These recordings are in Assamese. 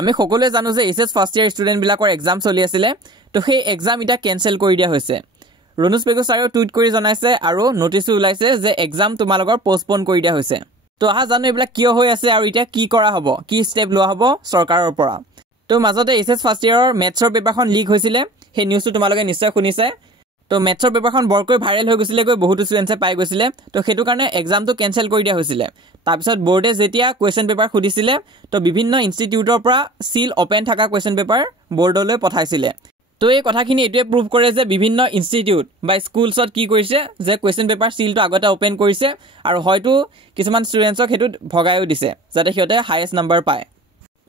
আমি সকলোৱে জানো যে এইচএছ ফাৰ্ষ্ট ইয়াৰ ষ্টুডেণ্টবিলাকৰ এক্সাম চলি আছিলে তো সেই এক্সাম এতিয়া কেনচেল কৰি দিয়া হৈছে ৰণুজ পেগু ছাৰেও টুইট কৰি জনাইছে আৰু নটিছো ওলাইছে যে এক্সাম তোমালোকৰ পোষ্টপন কৰি দিয়া হৈছে তো আহা জানো এইবিলাক কিয় হৈ আছে আৰু এতিয়া কি কৰা হ'ব কি ষ্টেপ লোৱা হ'ব চৰকাৰৰ পৰা তো মাজতে এইচএছ ফাৰ্ষ্ট ইয়াৰৰ মেথছৰ পেপাৰখন লিক হৈছিলে সেই নিউজটো তোমালোকে নিশ্চয় শুনিছে তো মেথছৰ পেপাৰখন বৰকৈ ভাইৰেল হৈ গৈছিলে বহুতো ষ্টুডেণ্টছে পাই গৈছিলে তো সেইটো কাৰণে এক্সামটো কেনচেল কৰি দিয়া হৈছিলে তাৰপিছত বোৰ্ডে যেতিয়া কুৱেশ্যন পেপাৰ সুধিছিলে তো বিভিন্ন ইনষ্টিটিউটৰ পৰা সিল অপেন থকা কুৱেশ্যন পেপাৰ বোৰ্ডলৈ পঠাইছিলে তো এই কথাখিনি এটোৱে প্ৰুভ কৰে যে বিভিন্ন ইনষ্টিটিউট বা স্কুলছত কি কৰিছে যে কুৱেশ্যন পেপাৰ সিলটো আগতে ওপেন কৰিছে আৰু হয়তো কিছুমান ষ্টুডেণ্টছক সেইটো ভগায়ো দিছে যাতে সিহঁতে হাইয়েষ্ট নাম্বাৰ পায়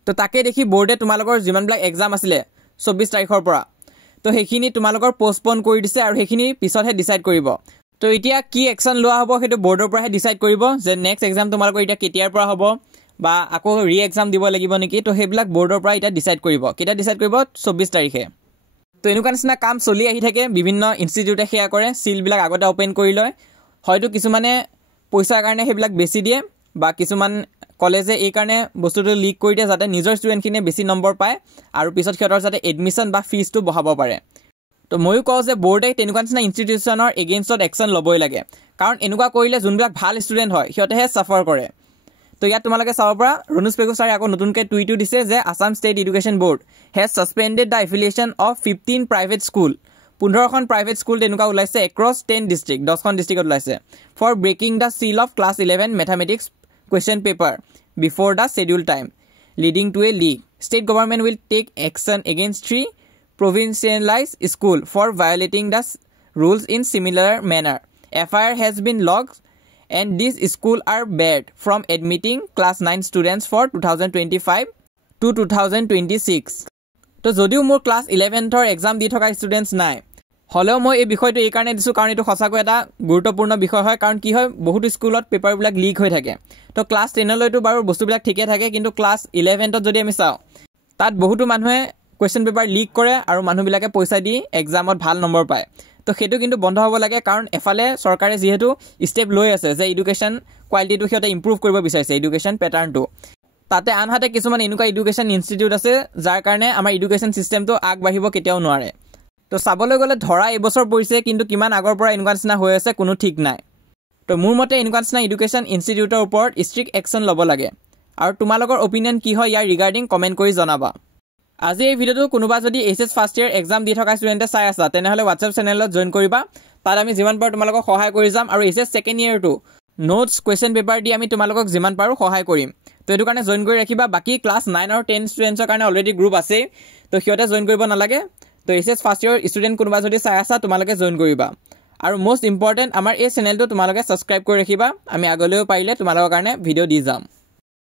তো তাকে দেখি বোৰ্ডে তোমালোকৰ যিমানবিলাক এক্সাম আছিলে 24 তাৰিখৰ পৰা তো সেইখিনি তোমালোকৰ পোষ্টপন কৰি দিছে আৰু সেইখিনি পিছতহে ডিসাইড কৰিব তো এতিয়া কি একচন লোৱা হ'ব সেইটো বোৰ্ডৰ পৰাহে ডিসাইড কৰিব যে নেক্সট এক্সাম তোমালোকৰ এতিয়া কেতিয়াৰ পৰা হ'ব বা আকৌ ৰি এক্সাম দিব লাগিব নেকি তো সেইবিলাক বোৰ্ডৰ পৰা এতিয়া ডিসাইড কৰিব কেতিয়া ডিসাইড কৰিব 24 তাৰিখে তো এনেকুৱা নিচিনা কাম চলি আহি থাকে বিভিন্ন ইনষ্টিটিউটে সেয়া কৰে সিলবিলাক আগতে ওপেন কৰি লয় হয়তো কিছুমানে পইচাৰ কাৰণে সেইবিলাক বেছি দিয়ে বা কিছুমান কলেজে এই কাৰণে বস্তুটো লিক কৰি দিয়ে যাতে নিজৰ ষ্টুডেণ্টখিনিয়ে বেছি নম্বৰ পায় আৰু পিছত সিহঁতৰ যাতে এডমিশ্যন বা ফিজটো বঢ়াব পাৰে তো ময়ো কওঁ যে বোৰ্ডে তেনেকুৱা নিচিনা ইনষ্টিটিউশ্যনৰ এগেইনষ্টত একশ্যন ল'বই লাগে কাৰণ এনেকুৱা কৰিলে যোনবিলাক ভাল ষ্টুডেণ্ট হয় সিহঁতেহে ছাফাৰ কৰে তো ইয়াত তোমালোকে চাব পৰা ৰণুজ পেগু ছাৰে আকৌ নতুনকৈ টুইটো দিছে যে Assam state education board has suspended the affiliation of 15 private school 15খন প্ৰাইভেট স্কুল তেনেকুৱা ওলাইছে এক্ৰছ 10 ডিষ্ট্ৰিক্ট 10খন ডিষ্ট্ৰিক্টত ওলাইছে for breaking the seal of class 11 mathematics question paper before the scheduled time leading to a leak state government will take action against 3 provincialized school for violating the rules in similar manner FIR has been logged and these schools are barred from admitting class 9 students for 2025 to 2026 to যদিও মোৰ ক্লাছ 11th ৰ এক্সাম দি থকা ষ্টুডেণ্টছ নাই হলেও মই এই বিষয়টো এই কাৰণে দিছো কাৰণ এটো সঁচাকৈ এটা গুৰুত্বপূৰ্ণ বিষয় হয় কাৰণ কি হয় বহুত স্কুলত পেপাৰবিলাক লিক হৈ থাকে তো ক্লাছ 10 লৈতো বাৰু বস্তুবিলাক ঠিকে থাকে কিন্তু ক্লাছ 11ত যদি আমি চাও তাত বহুতো মানুহে কোৱেশ্চন পেপাৰ লিক কৰে আৰু মানুহবিলাকে পইচা দি এক্সামত ভাল নম্বৰ পায় তো সেইটো কিন্তু বন্ধ হ'ব লাগে কাৰণ এফালে চৰকাৰে যেহেতু ষ্টেপ লৈ আছে যে এডুকেশ্যন কোৱালিটিটো সিহঁতে ইমপ্ৰুভ কৰিব বিচাৰিছে এডুকেশ্যন প্যাটাৰ্নটো তাতে আনহাতে কিছুমান এনেকুৱা এডুকেশ্যন ইনষ্টিটিউট আছে যাৰ কাৰণে আমাৰ এডুকেশ্যন সিস্টেমটো আগবাঢ়িব কেতিয়াও নোৱাৰে তো চাবলৈ গ'লে ধৰা এবছৰ পৰিছে কিন্তু কিমান আগৰ পৰা এনেকুৱা নিচিনা হৈ আছে কোনো ঠিক নাই তো মোৰ মতে এনেকুৱা নিচিনা এডুকেশ্যন ইনষ্টিটিউটৰ ওপৰত ষ্ট্ৰিক্ট একশ্যন ল'ব লাগে আৰু তোমালোকৰ অপিনিয়ন কি হয় ইয়াৰ ৰিগাৰ্ডিং কমেণ্ট কৰি জনাবা আজি এই ভিডিঅ'টো কোনোবা যদি এইচএছ ফাৰ্ষ্ট ইয়াৰ এক্সাম দি থকা ষ্টুডেণ্টে চাই আছা তেনেহ'লে হোৱাটছএপ চেনেলত জইন কৰিবা তাত আমি যিমান পাৰোঁ তোমালোকক সহায় কৰি যাম আৰু এইচএছ ছেকেণ্ড ইয়াৰটো নোটছ কুৱেশ্যন পেপাৰ দি আমি তোমালোকক যিমান পাৰোঁ সহায় কৰিম তো এইটো কাৰণে জইন কৰি ৰাখিবা বাকী ক্লাছ 9 আৰু 10 ষ্টুডেণ্টছৰ কাৰণে অলৰেডি গ্ৰুপ আছে তো সিহঁতে জইন কৰিব নালাগে তো এইচএছ ফাৰ্ষ্ট ইয়াৰ ষ্টুডেণ্ট কোনোবা যদি চাই আছা তোমালোকে জইন কৰিবা আৰু মোষ্ট ইম্পৰ্টেণ্ট আমাৰ এই চেনেলটো তোমালোকে ছাবস্ক্ৰাইব কৰি ৰাখিবা আমি আগলৈও পাৰিলে তোমালোকৰ কাৰণে ভিডিঅ' দি যাম